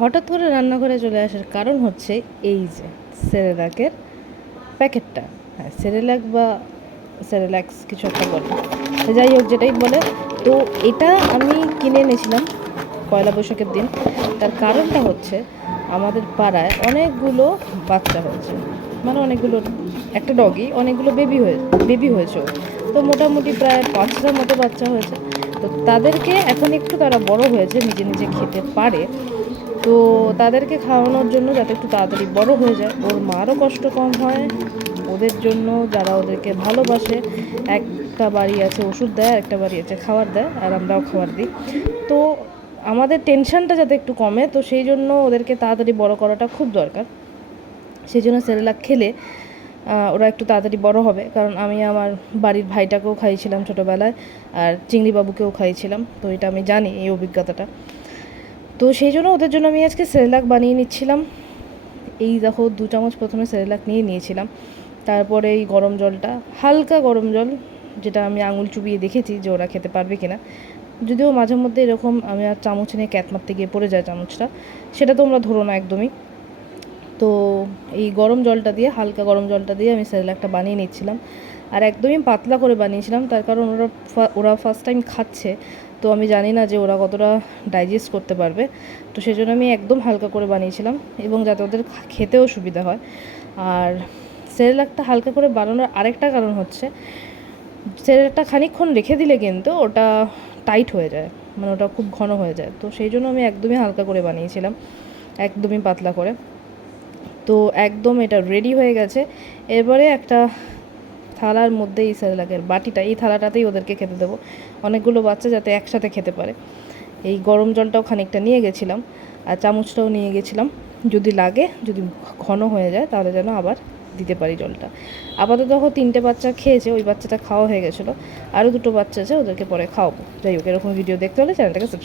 হঠাৎ করে রান্নাঘরে চলে আসার কারণ হচ্ছে এই যে সেরেলাকের প্যাকেটটা। হ্যাঁ, সেরেলাক বা সেরেলাক্স কিছু একটা বলে, যাই হোক যেটাই বলে। তো এটা আমি কিনে এনেছিলাম পয়লা বৈশাখের দিন। তার কারণটা হচ্ছে আমাদের পাড়ায় অনেকগুলো বাচ্চা হয়েছে, মানে অনেকগুলো, একটা ডগি অনেকগুলো বেবি হয়েছে। তো মোটামুটি প্রায় 5টার মতো বাচ্চা হয়েছে। তো তাদেরকে এখন একটু তারা বড় হয়েছে, নিজে নিজে খেতে পারে। তো তাদেরকে খাওয়ানোর জন্য যাতে একটু তাড়াতাড়ি বড় হয়ে যায়, ওর মারও কষ্ট কম হয়, ওদের জন্য যারা ওদেরকে ভালোবাসে, একটা বাড়ি আছে ওষুধ দেয়, একটা বাড়ি আছে খাবার দেয়, আর আমরাও খাবার দিই। তো আমাদের টেনশনটা যাতে একটু কমে, তো সেই জন্য ওদেরকে তাড়াতাড়ি বড় করাটা খুব দরকার। সেই জন্য সেরেলাক খেলে ওরা একটু তাড়াতাড়ি বড় হবে। কারণ আমি আমার বাড়ির ভাইটাকেও খাইয়েছিলাম ছোটোবেলায়, আর চিংড়ি বাবুকেও খাইয়েছিলাম, তো এটা আমি জানি এই অভিজ্ঞতাটা। তো সেই জন্য ওদের জন্য আমি আজকে সেরেলাক বানিয়ে নিচ্ছিলাম। এই দেখো 2 চামচ প্রথমে সেরেলাক নিয়েছিলাম, তারপরে এই গরম জলটা, হালকা গরম জল, যেটা আমি আঙুল চুবিয়ে দেখেছি যে ওরা খেতে পারবে কিনা। যদিও মাঝে মধ্যে এরকম আমি আর চামচ নিয়ে ক্যাত মারতে গিয়ে পড়ে যায় চামচটা, সেটা তোমরা ধরো না একদমই। তো এই গরম জলটা দিয়ে, হালকা গরম জলটা দিয়ে আমি সেরেলাকটা বানিয়ে নিচ্ছিলাম। আর একদমই পাতলা করে বানিয়েছিলাম, তার কারণ ওরা ফার্স্ট টাইম খাচ্ছে, তো আমি জানি না যে ওরা কতটা ডাইজেস্ট করতে পারবে। তো সেই জন্য আমি একদম হালকা করে বানিয়েছিলাম, এবং যাতে ওদের খেতেও সুবিধা হয়। আর সেরেলাকটা হালকা করে বানানোর আরেকটা কারণ হচ্ছে, সেরেলাকটা খানিকক্ষণ রেখে দিলে কিন্তু ওটা টাইট হয়ে যায়, মানে ওটা খুব ঘন হয়ে যায়। তো সেই জন্য আমি একদমই হালকা করে বানিয়েছিলাম, একদমই পাতলা করে। তো একদম এটা রেডি হয়ে গেছে। এবারে একটা থালার মধ্যে এই সেরেলাকের বাটিটা, এই থালাটাতেই ওদেরকে খেতে দেবো, অনেকগুলো বাচ্চা যাতে একসাথে খেতে পারে। এই গরম জলটাও খানিকটা নিয়ে গেছিলাম, আর চামচটাও নিয়ে গেছিলাম, যদি লাগে, যদি ঘন হয়ে যায় তাহলে যেন আবার দিতে পারি জলটা। আপাতত দেখো 3টে বাচ্চা খেয়েছে, ওই বাচ্চাটা খাওয়া হয়ে গেছিলো, আরও 2টো বাচ্চা আছে, ওদেরকে পরে খাওয়াবো। যাই হোক, এরকম ভিডিও দেখতে হলে চ্যানেলটাকে সাবস্ক্রাইব